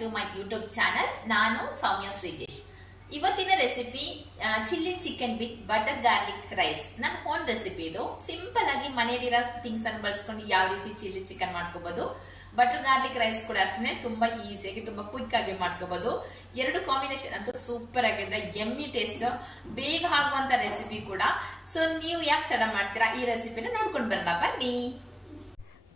To my YouTube channel. ನಾನು ಸೌಮ್ಯ ಶ್ರೀಜೇಶ್. ಇವತ್ತಿನ recipe chilli chicken with butter garlic rice. ನನ್ನ own recipe ಇದು. Simple ಆಗಿ ಮನೆಯಲ್ಲಿರೋ ಥಿಂಗ್ಸ್ ಅನ್ನು ಬಳಸ್ಕೊಂಡು ಯಾವ ರೀತಿ ಚಿಲ್ಲಿ ಚಿಕನ್ ಮಾಡ್ಕೋಬಹುದು. ಬಟರ್ ಗಾರ್ಲಿಕ್ ರೈಸ್ ಕೂಡ ಅಷ್ಟೇ ತುಂಬಾ ಈಸಿಯಾಗಿ ತುಂಬಾ ಕ್ವಿಕ್ ಆಗಿ ಮಾಡ್ಕೋಬಹುದು. ಎರಡು ಕಾಂಬಿನೇಷನ್ ಅಂತೂ ಸೂಪರ್ ಆಗಿದೆ, ಎಮ್ಮಿ ಟೇಸ್ಟ್, ಬೇಗ ಆಗುವಂತ ರೆಸಿಪಿ ಕೂಡ. ಸೊ ನೀವು ಯಾಕೆ ತಡ ಮಾಡ್ತೀರಾ, ಈ ರೆಸಿಪಿನ ನೋಡ್ಕೊಂಡು ಬರೋಣ ಬನ್ನಿ.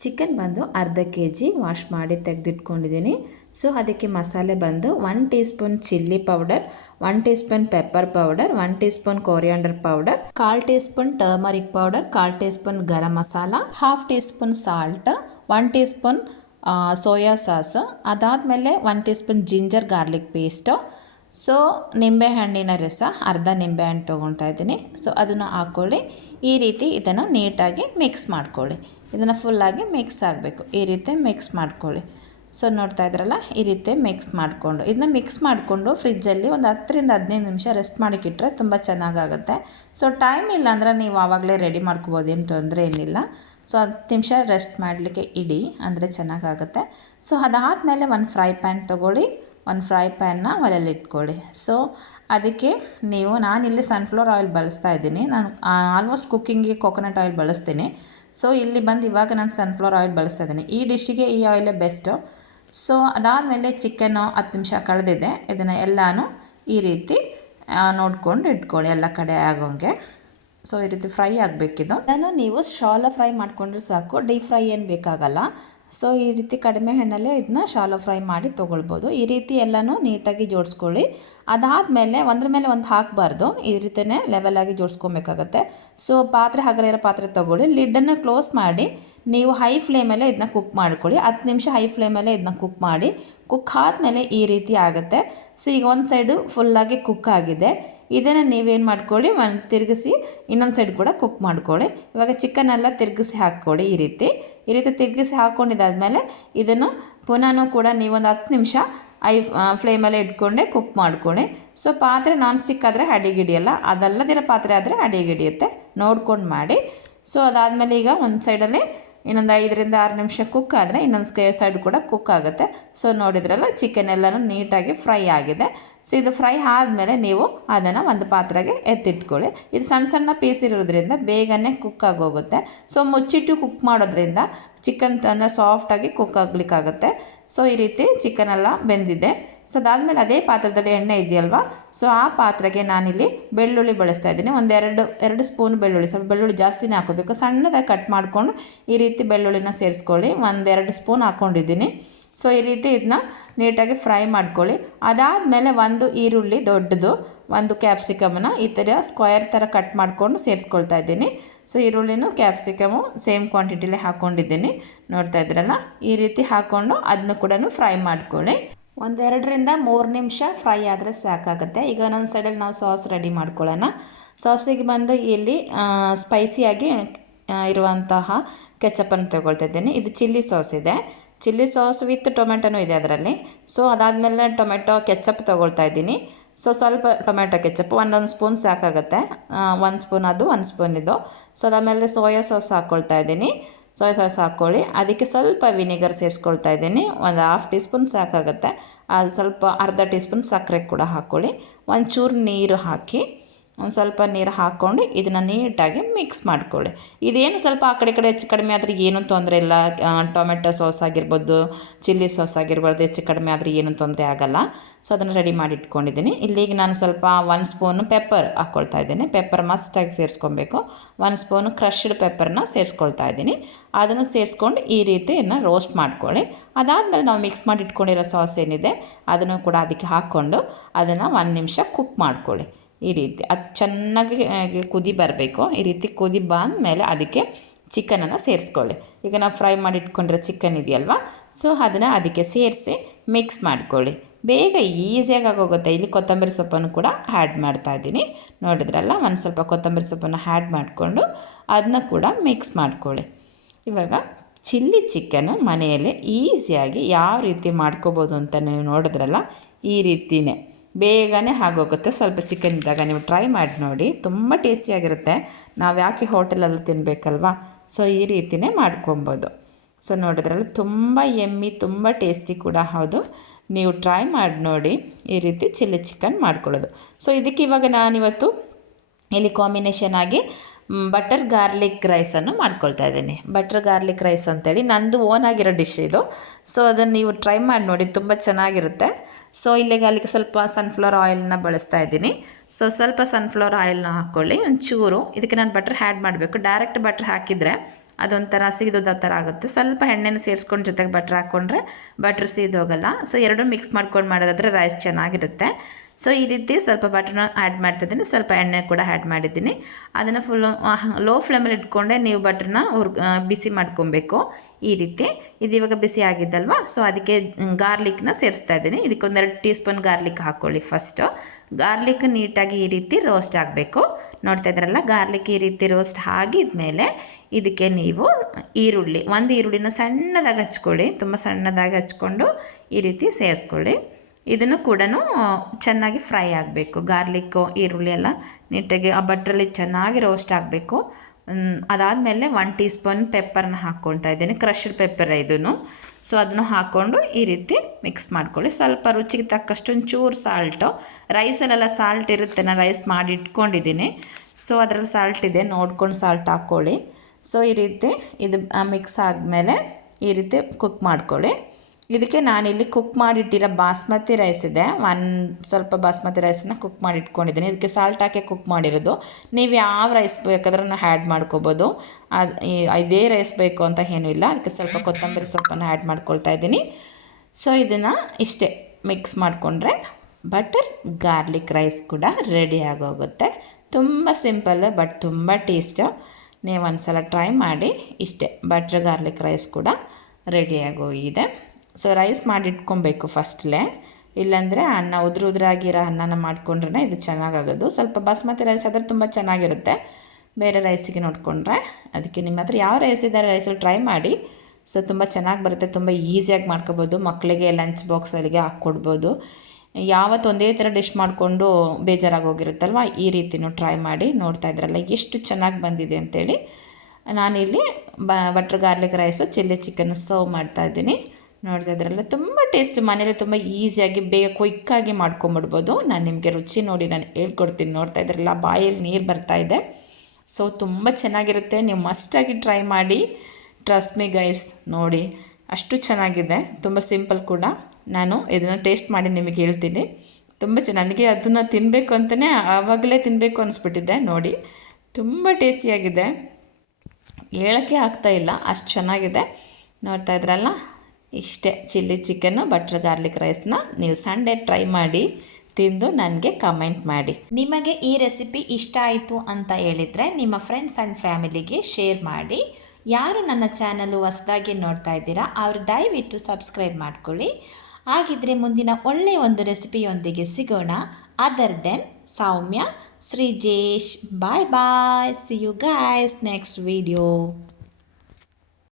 ಚಿಕನ್ ಬಂದು ಅರ್ಧ kg ವಾಶ್ ಮಾಡಿ ತೆಗೆದಿಟ್ಕೊಂಡಿದ್ದೀನಿ. ಸೊ ಅದಕ್ಕೆ ಮಸಾಲೆ ಬಂದು 1 teaspoon chilli powder, 1 teaspoon pepper powder, 1 teaspoon coriander powder, 1/4 teaspoon turmeric powder, 1/4 teaspoon garam masala, 1/2 teaspoon salt, 1 teaspoon soya sauce, ಅದಾದಮೇಲೆ 1 teaspoon ginger garlic paste. So ನಿಂಬೆಹಣ್ಣಿನ ರಸ, ಅರ್ಧ ನಿಂಬೆಹಣ್ಣು ತೊಗೊಳ್ತಾ ಇದ್ದೀನಿ. So ಅದನ್ನು ಹಾಕ್ಕೊಳ್ಳಿ. ಈ ರೀತಿ ಇದನ್ನು ನೀಟಾಗಿ ಮಿಕ್ಸ್ ಮಾಡ್ಕೊಳ್ಳಿ. ಇದನ್ನು ಫುಲ್ಲಾಗಿ ಮಿಕ್ಸ್ ಆಗಬೇಕು. ಈ ರೀತಿ ಮಿಕ್ಸ್ ಮಾಡ್ಕೊಳ್ಳಿ. ಸೊ ನೋಡ್ತಾ ಇದ್ರಲ್ಲ, ಈ ರೀತಿ ಮಿಕ್ಸ್ ಮಾಡಿಕೊಂಡು ಇದನ್ನ ಮಿಕ್ಸ್ ಮಾಡಿಕೊಂಡು ಫ್ರಿಜ್ಜಲ್ಲಿ ಒಂದು 10 ರಿಂದ 15 ನಿಮಿಷ ರೆಸ್ಟ್ ಮಾಡಿಕ್ಕಿಟ್ರೆ ತುಂಬ ಚೆನ್ನಾಗಾಗುತ್ತೆ. ಸೊ ಟೈಮ್ ಇಲ್ಲ ಅಂದರೆ ನೀವು ಆವಾಗಲೇ ರೆಡಿ ಮಾಡ್ಕೋಬೋದು, ಏನು ತೊಂದರೆ ಏನಿಲ್ಲ. ಸೊ 10 ನಿಮಿಷ ರೆಸ್ಟ್ ಮಾಡಲಿಕ್ಕೆ ಇಡಿ, ಅಂದರೆ ಚೆನ್ನಾಗಾಗುತ್ತೆ. ಸೊ ಅದಾದಮೇಲೆ ಒಂದು ಫ್ರೈ ಪ್ಯಾನ್ ತೊಗೊಳ್ಳಿ. ಒಂದು ಫ್ರೈ ಪ್ಯಾನ್ನ ಒಲೆಯಲ್ಲಿ ಇಟ್ಕೊಳ್ಳಿ. ಸೊ ಅದಕ್ಕೆ ನಾನಿಲ್ಲಿ ಸನ್ಫ್ಲವರ್ ಆಯಿಲ್ ಬಳಸ್ತಾ ಇದ್ದೀನಿ. ನಾನು ಆಲ್ಮೋಸ್ಟ್ ಕುಕ್ಕಿಂಗಿಗೆ ಕೊಕೊನಟ್ ಆಯಿಲ್ ಬಳಸ್ತೀನಿ. ಸೊ ಇಲ್ಲಿ ಬಂದು ಇವಾಗ ನಾನು ಸನ್ಫ್ಲವರ್ ಆಯಿಲ್ ಬಳಸ್ತಾ ಇದ್ದೀನಿ. ಈ ಡಿಶ್ಶಿಗೆ ಈ ಆಯಿಲೇ ಬೆಸ್ಟು. ಸೊ ಅದಾದಮೇಲೆ ಚಿಕನ್ನು 10 ನಿಮಿಷ ಕಳೆದಿದೆ. ಇದನ್ನು ಎಲ್ಲನೂ ಈ ರೀತಿ ನೋಡ್ಕೊಂಡು ಇಟ್ಕೊಳ್ಳಿ, ಎಲ್ಲ ಕಡೆ ಆಗೋಂಗೆ. ಸೊ ಈ ರೀತಿ ಫ್ರೈ ಆಗಬೇಕಿದು. ನೀವು ಶಾಲೋ ಫ್ರೈ ಮಾಡಿಕೊಂಡ್ರೆ ಸಾಕು, ಡೀಪ್ ಫ್ರೈ ಏನು ಬೇಕಾಗಲ್ಲ. ಸೊ ಈ ರೀತಿ ಕಡಿಮೆ ಎಣ್ಣೆಯಲ್ಲೇ ಇದನ್ನ ಶಾಲೋ ಫ್ರೈ ಮಾಡಿ ತೊಗೊಳ್ಬೋದು. ಈ ರೀತಿ ಎಲ್ಲನೂ ನೀಟಾಗಿ ಜೋಡಿಸ್ಕೊಳ್ಳಿ. ಅದಾದಮೇಲೆ ಒಂದ್ರ ಮೇಲೆ ಒಂದು ಹಾಕಬಾರ್ದು, ಈ ರೀತಿಯೇ ಲೆವೆಲಾಗಿ ಜೋಡಿಸ್ಕೊಬೇಕಾಗತ್ತೆ. ಸೊ ಪಾತ್ರೆ ಹಗಲಿರೋ ಪಾತ್ರೆ ತೊಗೊಳ್ಳಿ, ಲಿಡ್ಡನ್ನು ಕ್ಲೋಸ್ ಮಾಡಿ ನೀವು ಹೈ ಫ್ಲೇಮಲ್ಲೇ ಇದನ್ನ ಕುಕ್ ಮಾಡ್ಕೊಳ್ಳಿ. 10 ನಿಮಿಷ ಹೈ ಫ್ಲೇಮಲ್ಲೇ ಇದನ್ನ ಕುಕ್ ಮಾಡಿ. ಕುಕ್ ಆದಮೇಲೆ ಈ ರೀತಿ ಆಗುತ್ತೆ. ಸೊ ಈಗ ಒಂದು ಸೈಡು ಫುಲ್ಲಾಗಿ ಕುಕ್ ಆಗಿದೆ. ಇದನ್ನು ನೀವೇನು ಮಾಡ್ಕೊಳ್ಳಿ, ತಿರುಗಿಸಿ ಇನ್ನೊಂದು ಸೈಡ್ ಕೂಡ ಕುಕ್ ಮಾಡ್ಕೊಳ್ಳಿ. ಇವಾಗ ಚಿಕನೆಲ್ಲ ತಿರುಗಿಸಿ ಹಾಕ್ಕೊಳ್ಳಿ. ಈ ರೀತಿ ತಿರುಗಿಸಿ ಹಾಕ್ಕೊಂಡಿದ್ದಾದಮೇಲೆ ಇದನ್ನು ಪುನಃ ಕೂಡ ನೀವೊಂದು 10 ನಿಮಿಷ ಫ್ಲೇಮಲ್ಲೇ ಇಟ್ಕೊಂಡೆ ಕುಕ್ ಮಾಡ್ಕೊಳ್ಳಿ. ಸೊ ಪಾತ್ರೆ ನಾನ್ ಸ್ಟಿಕ್ ಆದರೆ ಅಡಿಗಿಡಿಯಲ್ಲ, ಅದಲ್ಲದಿರೋ ಪಾತ್ರೆ ಆದರೆ ಅಡಿಗಿಡಿಯುತ್ತೆ, ನೋಡ್ಕೊಂಡು ಮಾಡಿ. ಸೊ ಅದಾದಮೇಲೆ ಈಗ ಒಂದು ಸೈಡಲ್ಲಿ ಇನ್ನೊಂದು 5 ರಿಂದ 6 ನಿಮಿಷ ಕುಕ್ ಆದರೆ ಇನ್ನೊಂದು ಸೈಡ್ ಕೂಡ ಕುಕ್ ಆಗುತ್ತೆ. ಸೊ ನೋಡಿದ್ರಲ್ಲ, ಚಿಕನ್ ಎಲ್ಲನೂ ನೀಟಾಗಿ ಫ್ರೈ ಆಗಿದೆ. ಸೊ ಇದು ಫ್ರೈ ಆದಮೇಲೆ ನೀವು ಅದನ್ನು ಒಂದು ಪಾತ್ರೆಗೆ ಎತ್ತಿಟ್ಕೊಳ್ಳಿ. ಇದು ಸಣ್ಣ ಸಣ್ಣ ಪೀಸ್ ಇರೋದ್ರಿಂದ ಬೇಗನೆ ಕುಕ್ ಆಗೋಗುತ್ತೆ. ಸೊ ಮುಚ್ಚಿಟ್ಟು ಕುಕ್ ಮಾಡೋದ್ರಿಂದ ಚಿಕನ್ ಸಾಫ್ಟಾಗಿ ಕುಕ್ ಆಗಲಿಕ್ಕಾಗುತ್ತೆ. ಸೊ ಈ ರೀತಿ ಚಿಕನ್ ಎಲ್ಲ ಬೆಂದಿದೆ. ಸೊ ಅದಾದಮೇಲೆ ಅದೇ ಪಾತ್ರದಲ್ಲಿ ಎಣ್ಣೆ ಇದೆಯಲ್ವಾ, ಸೊ ಆ ಪಾತ್ರೆಗೆ ನಾನಿಲ್ಲಿ ಬೆಳ್ಳುಳ್ಳಿ ಬಳಸ್ತಾ ಇದ್ದೀನಿ. ಎರಡು ಸ್ಪೂನ್ ಬೆಳ್ಳುಳ್ಳಿ, ಸ್ವಲ್ಪ ಬೆಳ್ಳುಳ್ಳಿ ಜಾಸ್ತಿನೇ ಹಾಕೋಬೇಕು. ಸಣ್ಣದಾಗಿ ಕಟ್ ಮಾಡಿಕೊಂಡು ಈ ರೀತಿ ಬೆಳ್ಳುಳ್ಳಿನ ಸೇರಿಸ್ಕೊಳ್ಳಿ. 1-2 ಸ್ಪೂನ್ ಹಾಕ್ಕೊಂಡಿದ್ದೀನಿ. ಸೊ ಈ ರೀತಿ ಇದನ್ನ ನೀಟಾಗಿ ಫ್ರೈ ಮಾಡ್ಕೊಳ್ಳಿ. ಅದಾದಮೇಲೆ ಒಂದು ಈರುಳ್ಳಿ ದೊಡ್ಡದು, ಒಂದು ಕ್ಯಾಪ್ಸಿಕಮನ್ನು ಈ ಥರ ಸ್ಕ್ವೇರ್ ಥರ ಕಟ್ ಮಾಡಿಕೊಂಡು ಸೇರಿಸ್ಕೊಳ್ತಾ ಇದ್ದೀನಿ. ಸೊ ಈರುಳ್ಳಿನೂ ಕ್ಯಾಪ್ಸಿಕಮು ಸೇಮ್ ಕ್ವಾಂಟಿಟಿಲೇ ಹಾಕ್ಕೊಂಡಿದ್ದೀನಿ. ನೋಡ್ತಾ ಇದ್ರಲ್ಲ, ಈ ರೀತಿ ಹಾಕ್ಕೊಂಡು ಅದನ್ನು ಕೂಡ ಫ್ರೈ ಮಾಡ್ಕೊಳ್ಳಿ. 1-2 ರಿಂದ 3 ನಿಮಿಷ ಫ್ರೈ ಆದರೆ ಸಾಕಾಗುತ್ತೆ. ಈಗ ಒಂದು ಸೈಡಲ್ಲಿ ನಾವು ಸಾಸ್ ರೆಡಿ ಮಾಡ್ಕೊಳ್ಳೋಣ. ಸಾಸಿಗೆ ಬಂದು ಇಲ್ಲಿ ಸ್ಪೈಸಿಯಾಗಿ ಇರುವಂತಹ ಕೆಚಪ್ಪನ್ನು ತೊಗೊಳ್ತಾ ಇದ್ದೀನಿ. ಇದು ಚಿಲ್ಲಿ ಸಾಸ್ ಇದೆ, ಚಿಲ್ಲಿ ಸಾಸ್ ವಿತ್ ಟೊಮೆಟೊನೂ ಇದೆ ಅದರಲ್ಲಿ. ಸೊ ಅದಾದಮೇಲೆ ಟೊಮೆಟೊ ಕೆಚಪ್ ತೊಗೊಳ್ತಾ ಇದ್ದೀನಿ. ಸೊ ಸ್ವಲ್ಪ ಟೊಮೆಟೊ ಕೆಚಪ್ 1 ಸ್ಪೂನ್ ಸಾಕಾಗುತ್ತೆ. 1 ಸ್ಪೂನ್ ಅದು, 1 ಸ್ಪೂನ್ ಇದು. ಸೊ ಅದಾದಮೇಲೆ ಸೋಯಾ ಸಾಸ್ ಹಾಕ್ಕೊಳ್ತಾ ಇದ್ದೀನಿ. ಸೋಯಾ ಸಾಸ್ ಹಾಕ್ಕೊಳ್ಳಿ. ಅದಕ್ಕೆ ಸ್ವಲ್ಪ ವಿನಿಗರ್ ಸೇರಿಸ್ಕೊಳ್ತಾ ಇದ್ದೀನಿ. ಒಂದು 1/2 ಟೀ ಸ್ಪೂನ್ ಸಾಕಾಗುತ್ತೆ. ಅದು ಸ್ವಲ್ಪ ಅರ್ಧ ಟೀ ಸ್ಪೂನ್ ಸಕ್ಕರೆ ಕೂಡ ಹಾಕ್ಕೊಳ್ಳಿ. ಒಂಚೂರು ನೀರು ಹಾಕಿ, ಒಂದು ಸ್ವಲ್ಪ ನೀರು ಹಾಕ್ಕೊಂಡು ಇದನ್ನು ನೀಟಾಗಿ ಮಿಕ್ಸ್ ಮಾಡ್ಕೊಳ್ಳಿ. ಇದೇನು ಸ್ವಲ್ಪ ಆ ಕಡೆ ಹೆಚ್ಚು ಕಡಿಮೆ ಆದರೆ ಏನೂ ತೊಂದರೆ ಇಲ್ಲ. ಟೊಮೆಟೊ ಸಾಸ್ ಆಗಿರ್ಬೋದು, ಚಿಲ್ಲಿ ಸಾಸ್ ಆಗಿರ್ಬೋದು, ಹೆಚ್ಚು ಕಡಿಮೆ ಆದರೆ ಏನೂ ತೊಂದರೆ ಆಗೋಲ್ಲ. ಸೊ ಅದನ್ನು ರೆಡಿ ಮಾಡಿ ಇಟ್ಕೊಂಡಿದ್ದೀನಿ. ಇಲ್ಲಿಗೆ ನಾನು ಸ್ವಲ್ಪ 1 ಸ್ಪೂನು ಪೆಪ್ಪರ್ ಹಾಕ್ಕೊಳ್ತಾ ಇದ್ದೀನಿ. ಪೆಪ್ಪರ್ ಮಸ್ಟಾಗಿ ಸೇರಿಸ್ಕೊಬೇಕು. 1 ಸ್ಪೂನು ಕ್ರಶ್ಡ್ ಪೆಪ್ಪರ್ನ ಸೇರಿಸ್ಕೊಳ್ತಾ ಇದ್ದೀನಿ. ಅದನ್ನು ಸೇರಿಸ್ಕೊಂಡು ಈ ರೀತಿ ಇದನ್ನು ರೋಸ್ಟ್ ಮಾಡ್ಕೊಳ್ಳಿ. ಅದಾದಮೇಲೆ ನಾವು ಮಿಕ್ಸ್ ಮಾಡಿ ಇಟ್ಕೊಂಡಿರೋ ಸಾಸ್ ಏನಿದೆ ಅದನ್ನು ಕೂಡ ಅದಕ್ಕೆ ಹಾಕ್ಕೊಂಡು ಅದನ್ನು 1 ನಿಮಿಷ ಕುಕ್ ಮಾಡ್ಕೊಳ್ಳಿ. ಈ ರೀತಿ ಅದು ಚೆನ್ನಾಗಿ ಕುದಿ ಬರಬೇಕು. ಈ ರೀತಿ ಕುದಿ ಬಂದಮೇಲೆ ಅದಕ್ಕೆ ಚಿಕನನ್ನು ಸೇರಿಸ್ಕೊಳ್ಳಿ. ಈಗ ನಾವು ಫ್ರೈ ಮಾಡಿ ಇಟ್ಕೊಂಡಿರೋ ಚಿಕನ್ ಇದೆಯಲ್ವ, ಸೊ ಅದನ್ನು ಅದಕ್ಕೆ ಸೇರಿಸಿ ಮಿಕ್ಸ್ ಮಾಡ್ಕೊಳ್ಳಿ. ಬೇಗ ಈಸಿಯಾಗಿ ಆಗೋಗುತ್ತೆ. ಇಲ್ಲಿ ಕೊತ್ತಂಬರಿ ಸೊಪ್ಪನ್ನು ಕೂಡ ಆ್ಯಡ್ ಮಾಡ್ತಾ ಇದ್ದೀನಿ. ನೋಡಿದ್ರಲ್ಲ, ಒಂದು ಸ್ವಲ್ಪ ಕೊತ್ತಂಬರಿ ಸೊಪ್ಪನ್ನು ಆ್ಯಡ್ ಮಾಡಿಕೊಂಡು ಅದನ್ನ ಕೂಡ ಮಿಕ್ಸ್ ಮಾಡ್ಕೊಳ್ಳಿ. ಇವಾಗ ಚಿಲ್ಲಿ ಚಿಕನ್ನು ಮನೆಯಲ್ಲೇ ಈಸಿಯಾಗಿ ಯಾವ ರೀತಿ ಮಾಡ್ಕೋಬೋದು ಅಂತ ನೀವು ನೋಡಿದ್ರಲ್ಲ, ಈ ರೀತಿಯೇ ಬೇಗನೆ ಆಗೋಗುತ್ತೆ. ಸ್ವಲ್ಪ ಚಿಕನ್ ಇದ್ದಾಗ ನೀವು ಟ್ರೈ ಮಾಡಿ ನೋಡಿ, ತುಂಬ ಟೇಸ್ಟಿಯಾಗಿರುತ್ತೆ. ನಾವು ಯಾಕೆ ಹೋಟೆಲಲ್ಲಿ ತಿನ್ನಬೇಕಲ್ವಾ. ಸೊ ಈ ರೀತಿಯೇ ಮಾಡ್ಕೊಬೋದು. ಸೊ ನೋಡಿದ್ರಲ್ಲ, ತುಂಬ ಎಮ್ಮಿ, ತುಂಬ ಟೇಸ್ಟಿ ಕೂಡ ಹೌದು. ನೀವು ಟ್ರೈ ಮಾಡಿ ನೋಡಿ ಈ ರೀತಿ ಚಿಲ್ಲಿ ಚಿಕನ್ ಮಾಡ್ಕೊಳ್ಳೋದು. ಸೊ ಇದಕ್ಕೆ ಇವಾಗ ನಾನಿವತ್ತು ಇಲ್ಲಿ ಕಾಂಬಿನೇಷನ್ ಆಗಿ ಬಟರ್ ಗಾರ್ಲಿಕ್ ರೈಸನ್ನು ಮಾಡ್ಕೊಳ್ತಾ ಇದ್ದೀನಿ. ಬಟರ್ ಗಾರ್ಲಿಕ್ ರೈಸ್ ಅಂತೇಳಿ ನಂದು ಓನ್ ಆಗಿರೋ ಡಿಶ್ ಇದು. ಸೊ ಅದನ್ನು ನೀವು ಟ್ರೈ ಮಾಡಿ ನೋಡಿ, ತುಂಬ ಚೆನ್ನಾಗಿರುತ್ತೆ. ಸೊ ಇಲ್ಲಿಗೆ ಅಲ್ಲಿಗೆ ಸ್ವಲ್ಪ ಸನ್ಫ್ಲವರ್ ಆಯಿಲ್ನ ಬಳಸ್ತಾ ಇದ್ದೀನಿ. ಸೊ ಸ್ವಲ್ಪ ಸನ್ಫ್ಲವರ್ ಆಯಿಲ್ನ ಹಾಕ್ಕೊಳ್ಳಿ, ಒಂಚೂರು. ಇದಕ್ಕೆ ನಾನು ಬಟರ್ ಆ್ಯಡ್ ಮಾಡಬೇಕು. ಡೈರೆಕ್ಟ್ ಬಟರ್ ಹಾಕಿದರೆ ಅದೊಂಥರ ಸಿಗೋದ ಥರ ಆಗುತ್ತೆ. ಸ್ವಲ್ಪ ಎಣ್ಣೆನ ಸೇರಿಸ್ಕೊಂಡು ಜೊತೆಗೆ ಬಟ್ರ್ ಹಾಕ್ಕೊಂಡ್ರೆ ಬಟ್ರ್ ಸೀದೋಗಲ್ಲ. ಸೊ ಎರಡೂ ಮಿಕ್ಸ್ ಮಾಡ್ಕೊಂಡು ಮಾಡೋದಾದರೆ ರೈಸ್ ಚೆನ್ನಾಗಿರುತ್ತೆ. ಸೊ ಈ ರೀತಿ ಸ್ವಲ್ಪ ಬಟರ್ನ ಆ್ಯಡ್ ಮಾಡ್ತಿದ್ದೀನಿ, ಸ್ವಲ್ಪ ಎಣ್ಣೆ ಕೂಡ ಆ್ಯಡ್ ಮಾಡಿದ್ದೀನಿ. ಅದನ್ನು ಫುಲ್ಲು ಲೋ ಫ್ಲೇಮಲ್ಲಿ ಇಟ್ಕೊಂಡೆ ನೀವು ಬಟ್ರನ್ನ ಬಿಸಿ ಮಾಡ್ಕೊಬೇಕು. ಈ ರೀತಿ ಇದು ಇವಾಗ ಬಿಸಿ ಆಗಿದ್ದಲ್ವ, ಸೊ ಅದಕ್ಕೆ ಗಾರ್ಲಿಕ್ನ ಸೇರಿಸ್ತಾ ಇದ್ದೀನಿ. ಇದಕ್ಕೆ 1-2 ಟೀ ಸ್ಪೂನ್ ಗಾರ್ಲಿಕ್ ಹಾಕ್ಕೊಳ್ಳಿ. ಫಸ್ಟು ಗಾರ್ಲಿಕ್ ನೀಟಾಗಿ ಈ ರೀತಿ ರೋಸ್ಟ್ ಆಗಬೇಕು. ನೋಡ್ತಾ ಇದ್ರಲ್ಲ, ಗಾರ್ಲಿಕ್ ಈ ರೀತಿ ರೋಸ್ಟ್ ಆಗಿದ್ಮೇಲೆ ಇದಕ್ಕೆ ನೀವು ಈರುಳ್ಳಿ, ಒಂದು ಈರುಳ್ಳಿನ ಸಣ್ಣದಾಗಿ ಹಚ್ಕೊಳ್ಳಿ. ತುಂಬ ಸಣ್ಣದಾಗಿ ಹಚ್ಕೊಂಡು ಈ ರೀತಿ ಸೇರಿಸ್ಕೊಳ್ಳಿ. ಇದನ್ನು ಕೂಡ ಚೆನ್ನಾಗಿ ಫ್ರೈ ಆಗಬೇಕು. ಗಾರ್ಲಿಕ್ಕು ಈರುಳ್ಳಿ ಎಲ್ಲ ನೀಟಾಗಿ ಆ ಬಟ್ರಲ್ಲಿ ಚೆನ್ನಾಗಿ ರೋಸ್ಟ್ ಆಗಬೇಕು. ಅದಾದಮೇಲೆ 1 ಟೀ ಸ್ಪೂನ್ ಪೆಪ್ಪರ್ನ ಹಾಕ್ಕೊಳ್ತಾ ಇದ್ದೀನಿ, ಕ್ರಷ್ಡ್ ಪೆಪ್ಪರ್ ಇದನ್ನು. ಸೊ ಅದನ್ನು ಹಾಕ್ಕೊಂಡು ಈ ರೀತಿ ಮಿಕ್ಸ್ ಮಾಡ್ಕೊಳ್ಳಿ. ಸ್ವಲ್ಪ ರುಚಿಗೆ ತಕ್ಕಷ್ಟು ಒಂಚೂರು ಸಾಲ್ಟು, ರೈಸಲ್ಲೆಲ್ಲ ಸಾಲ್ಟ್ ಇರುತ್ತೆ, ನಾನು ರೈಸ್ ಮಾಡಿ ಇಟ್ಕೊಂಡಿದ್ದೀನಿ. ಸೊ ಅದರಲ್ಲಿ ಸಾಲ್ಟ್ ಇದೆ, ನೋಡ್ಕೊಂಡು ಸಾಲ್ಟ್ ಹಾಕ್ಕೊಳ್ಳಿ. ಸೊ ಈ ರೀತಿ ಇದು ಮಿಕ್ಸ್ ಆದಮೇಲೆ ಈ ರೀತಿ ಕುಕ್ ಮಾಡ್ಕೊಳ್ಳಿ. ಇದಕ್ಕೆ ನಾನಿಲ್ಲಿ ಕುಕ್ ಮಾಡಿಟ್ಟಿರೋ ಬಾಸ್ಮತಿ ರೈಸ್ ಇದೆ, ಸ್ವಲ್ಪ ಬಾಸ್ಮತಿ ರೈಸನ್ನ ಕುಕ್ ಮಾಡಿ ಇಟ್ಕೊಂಡಿದ್ದೀನಿ. ಇದಕ್ಕೆ ಸಾಲ್ಟ್ ಹಾಕಿ ಕುಕ್ ಮಾಡಿರೋದು. ನೀವು ಯಾವ ರೈಸ್ ಬೇಕಾದ್ರೂ ಆ್ಯಡ್ ಮಾಡ್ಕೋಬೋದು. ಇದೇ ರೈಸ್ ಬೇಕು ಅಂತ ಏನೂ ಇಲ್ಲ. ಅದಕ್ಕೆ ಸ್ವಲ್ಪ ಕೊತ್ತಂಬರಿ ಸೊಪ್ಪನ್ನು ಆ್ಯಡ್ ಮಾಡ್ಕೊಳ್ತಾ ಇದ್ದೀನಿ. ಸೊ ಇದನ್ನು ಇಷ್ಟೇ ಮಿಕ್ಸ್ ಮಾಡಿಕೊಂಡ್ರೆ ಬಟರ್ ಗಾರ್ಲಿಕ್ ರೈಸ್ ಕೂಡ ರೆಡಿ ಆಗೋಗುತ್ತೆ. ತುಂಬ ಸಿಂಪಲ್ ಬಟ್ ತುಂಬ ಟೇಸ್ಟು. ನೀವು ಒಂದ್ಸಲ ಟ್ರೈ ಮಾಡಿ. ಇಷ್ಟೇ, ಬಟರ್ ಗಾರ್ಲಿಕ್ ರೈಸ್ ಕೂಡ ರೆಡಿಯಾಗೋಗಿದೆ. ಸೊ ರೈಸ್ ಮಾಡಿಟ್ಕೊಬೇಕು ಫಸ್ಟ್ಲೇ, ಇಲ್ಲಾಂದರೆ ಅನ್ನ ಉದುರಾಗಿರೋ ಅನ್ನನ ಮಾಡ್ಕೊಂಡ್ರೆ ಇದು ಚೆನ್ನಾಗಾಗೋದು. ಸ್ವಲ್ಪ ಬಾಸ್ಮತಿ ರೈಸ್ ಆದರೆ ತುಂಬ ಚೆನ್ನಾಗಿರುತ್ತೆ, ಬೇರೆ ರೈಸಿಗೆ ನೋಡಿಕೊಂಡ್ರೆ. ಅದಕ್ಕೆ ನಿಮ್ಮ ಹತ್ರ ಯಾವ ರೈಸ್ ಇದ್ದಾರೆ ರೈಸಲ್ಲಿ ಟ್ರೈ ಮಾಡಿ. ಸೊ ತುಂಬ ಚೆನ್ನಾಗಿ ಬರುತ್ತೆ, ತುಂಬ ಈಸಿಯಾಗಿ ಮಾಡ್ಕೋಬೋದು. ಮಕ್ಕಳಿಗೆ ಲಂಚ್ ಬಾಕ್ಸಲ್ಲಿಗೆ ಹಾಕ್ಕೊಡ್ಬೋದು. ಯಾವತ್ತು ಒಂದೇ ಥರ ಡಿಶ್ ಮಾಡಿಕೊಂಡು ಬೇಜಾರಾಗೋಗಿರುತ್ತಲ್ವ, ಈ ರೀತಿನೂ ಟ್ರೈ ಮಾಡಿ. ನೋಡ್ತಾ ಇದ್ರಲ್ಲ ಎಷ್ಟು ಚೆನ್ನಾಗಿ ಬಂದಿದೆ ಅಂತೇಳಿ. ನಾನಿಲ್ಲಿ butter garlic rice chilli chicken serve ಮಾಡ್ತಾಯಿದ್ದೀನಿ. ನೋಡ್ತಾ ಇದ್ರಲ್ಲ, ತುಂಬ ಟೇಸ್ಟ್, ಮನೇಲಿ ತುಂಬ ಈಸಿಯಾಗಿ ಬೇಗ ಕ್ವಿಕ್ಕಾಗಿ ಮಾಡ್ಕೊಂಬಿಡ್ಬೋದು. ನಾನು ನಿಮಗೆ ರುಚಿ ನೋಡಿ ನಾನು ಹೇಳ್ಕೊಡ್ತೀನಿ. ನೋಡ್ತಾ ಇದ್ರಲ್ಲ, ಬಾಯಲ್ಲಿ ನೀರು ಬರ್ತಾಯಿದೆ. ಸೊ ತುಂಬ ಚೆನ್ನಾಗಿರುತ್ತೆ, ನೀವು ಮಸ್ಟಾಗಿ ಟ್ರೈ ಮಾಡಿ. ಟ್ರಸ್ಟ್ ಮಿ ಗೈಸ್, ನೋಡಿ ಅಷ್ಟು ಚೆನ್ನಾಗಿದೆ, ತುಂಬ ಸಿಂಪಲ್ ಕೂಡ. ನಾನು ಇದನ್ನು ಟೇಸ್ಟ್ ಮಾಡಿ ನಿಮಗೆ ಹೇಳ್ತೀನಿ. ತುಂಬ ನನಗೆ ಅದನ್ನು ತಿನ್ನಬೇಕು ಅಂತಲೇ ಆವಾಗಲೇ ತಿನ್ನಬೇಕು ಅನಿಸ್ಬಿಟ್ಟಿದೆ. ನೋಡಿ ತುಂಬ ಟೇಸ್ಟಿಯಾಗಿದೆ, ಹೇಳೋಕ್ಕೆ ಆಗ್ತಾಯಿಲ್ಲ, ಅಷ್ಟು ಚೆನ್ನಾಗಿದೆ. ನೋಡ್ತಾ ಇದ್ರಲ್ಲ, ಇಷ್ಟೇ ಚಿಲ್ಲಿ ಚಿಕನ್ನು ಬಟರ್ ಗಾರ್ಲಿಕ್ ರೈಸ್ನ ನೀವು ಸಂಡೇ ಟ್ರೈ ಮಾಡಿ, ತಿಂದು ನನಗೆ ಕಮೆಂಟ್ ಮಾಡಿ. ನಿಮಗೆ ಈ ರೆಸಿಪಿ ಇಷ್ಟ ಆಯಿತು ಅಂತ ಹೇಳಿದರೆ ನಿಮ್ಮ ಫ್ರೆಂಡ್ಸ್ ಆ್ಯಂಡ್ ಫ್ಯಾಮಿಲಿಗೆ ಶೇರ್ ಮಾಡಿ. ಯಾರು ನನ್ನ ಚಾನಲು ಹೊಸದಾಗಿ ನೋಡ್ತಾ ಇದ್ದೀರಾ ಅವರು ದಯವಿಟ್ಟು ಸಬ್ಸ್ಕ್ರೈಬ್ ಮಾಡ್ಕೊಳ್ಳಿ. ಹಾಗಿದ್ರೆ ಮುಂದಿನ ಒಳ್ಳೆಯ ಒಂದು ರೆಸಿಪಿಯೊಂದಿಗೆ ಸಿಗೋಣ. Other then Soumya Sreejesh. Bye bye, see you guys next video.